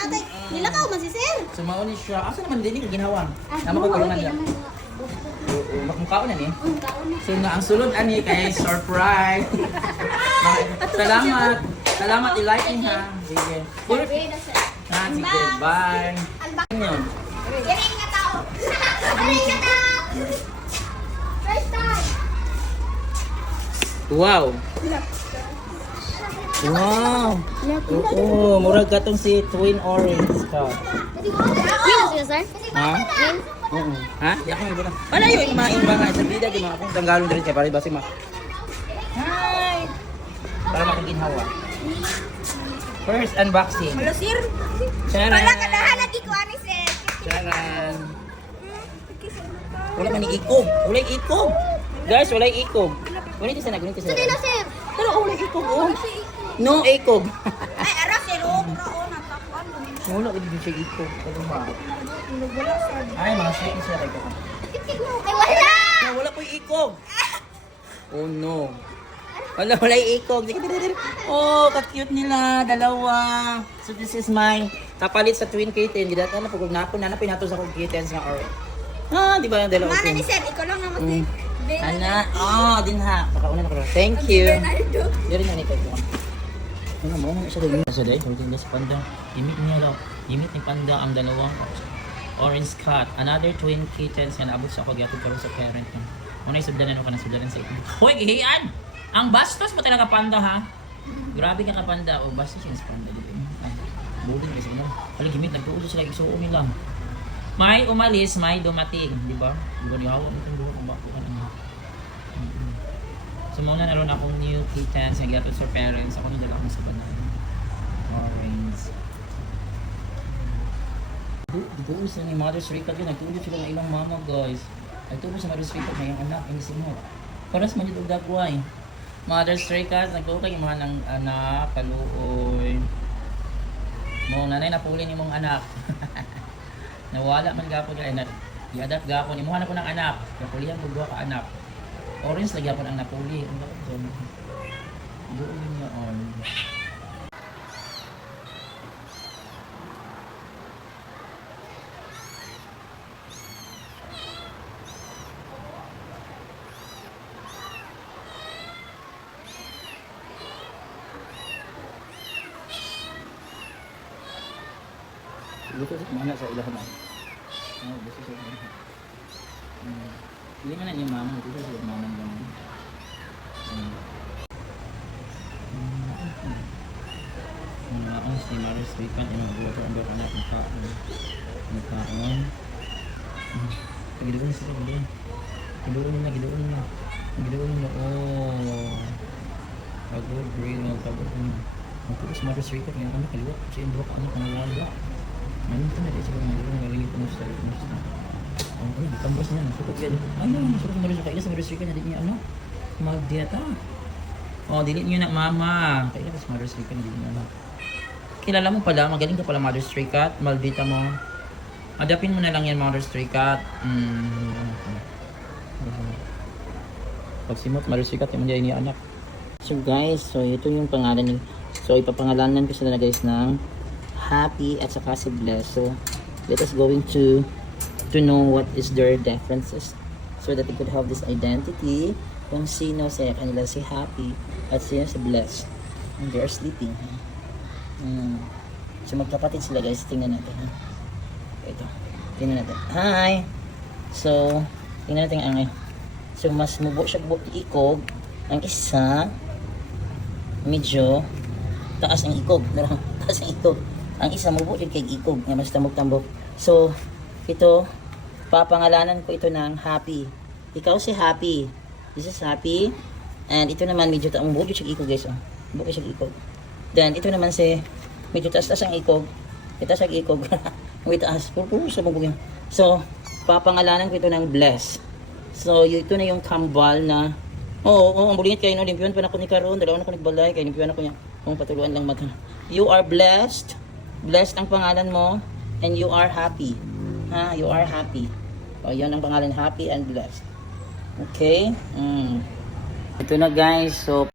tatay. Nilakaw man si sir. Sumauni siya. Asa naman din yung ginawa? Nama ko kulungan niya. Mukhaon na niya. So nga ang sulod ani kay surprise. Salamat. Salamat i-like niya ha. Sige. Ha, sige. Bye. Yun. Galing nga tao. Galing nga tao. First time. Wow. Wow. Oo, murag katong si Twin Orange ka. Green siya, sir? Ha? Oo. Ha? Di ako may bulan. Wala yun, maimba nga sa bida, di mga akong tanggalon din siya, para basi ma. Hi! Para makaginhawa. First unboxing. Hello, sir. Charan! Wala ka na lagi ko ani sir. Charan! Wala man ikog. Wala ikog. Guys, wala ikog. Gunit isa na, gunit isa Sige na, na. sir. Pero wala ikog, oh. No ikog. Ay, ara sir. Oh, natapuan mo. Wala, hindi siya ikog. Ano ba? Ay, mga shake sila kayo. Ay, wala. Wala po yung ikog. Oh no. Wala yung ikog. Oh, ka-cute nila. Dalawa. So this is my kapalit sa twin kitten. Gidata na pag nanapin nato sa kong kittens nga or. Ah, di ba yung dalawa? Mana ni sir, ikaw lang naman sir. Ana, din ha. Pakauna na ko. Thank you. Diri na ni ko. Ano mo na siya dali. Sa dai, holding this panda. Imit niya daw. Imit ni panda ang dalawang orange cat. Another twin kittens nga naabot sa ako gyapon karon sa parent niya. Unay sudlanan ko na sudlanan sa ito. Hoy, gihian. Ang bastos mo talaga panda ha. Grabe ka panda. O bastos yung panda dito. Ay, bulin kasi no. Aling gimit nagtuulo sila isuo nila. May umalis, may dumating, di ba? Di ba niyawa mo itong buhok ang bako ka naman. So muna naroon akong new kittens na gyapon sa parents. Ako nang dala ako sa banana. Orange. Nagtuulo sila ni Mother's Rica. Nagtuulo sila ng ilang mama guys. Nagtuulo sa Mother's Rica na yung anak. Ang isimot. Paras man dito dagway. Mother's Rica. Nagtuulo kayo mga ng anak. Kaluoy. Mo nanay napulin yung mong anak. Nawala man gapon ka na i-adapt gapon imuha na ko ng anak kapulihan ko duha ka anak orange lagi gapon ang napuli ang doon niya on Gusto sa mana sa ilahan na. Gusto sa ilahan. Hindi man na yung mama. Gusto sa mama ng ganun. Ang si Maris Rican. Ang buwan ko ang buwan na magkaon. Magkaon. Gidoon sila. Gidoon nila. Gidoon nila. Oh. Pagod. Green. Pagod. Ang si Maris Rican. Yung anak kaliwat. Kasi yung buwan ko anak ang wala. Ano ito na dito mga ngayon ko sa oh, ay, tambos niya. Sukot yan. Ay, sukot mo rin sa kailas. Mother's Rica na din niya, ano? Mag-dieta. Oh, dilit niyo na, mama. Kailas, Mother's Rica na din niya, ano? Kilala mo pala, magaling ka pala, Mother's Rica. Maldita mo. Adapin mo na lang yan, Mother's Rica. Pag simot, Mother's Rica, yung hindi niya anak. So guys, so ito yung pangalan. So ipapangalanan ko sila na guys ng Happy at saka si Bless. So let us going to know what is their differences so that they could have this identity kung sino sa kanila si Happy at sino si Bless. And they are sleeping. So magkapatid sila guys. Tingnan natin. Ito. Tingnan natin. Hi! So tingnan natin ang so mas mubo siya ikog. Ang isa medyo taas ang ikog. Taas ang ikog. Ang isa mubo din kay ikog. Nga mas tambok-tambok. So ito, papangalanan ko ito ng Happy. Ikaw si Happy. This is Happy. And ito naman, medyo taong buo siya ikog guys. Oh. Buo siya ikog. Then, ito naman si, medyo taas-taas ang ikog. Itaas ang ikog. Wait, taas. Puro sa bubog. So, papangalanan ko ito ng Bless. So, ito na yung kambal na, ang bulingit kayo, no? Limpiwan pa na ko ni Karon. Dalawa na ko nagbalay. Kaya limpiwan na ko niya. Kung patuluan lang mata. You are blessed. Blessed ang pangalan mo. And you are happy. Ha? You are happy. O, yan ang pangalan. Happy and blessed. Okay? Ito na guys. So,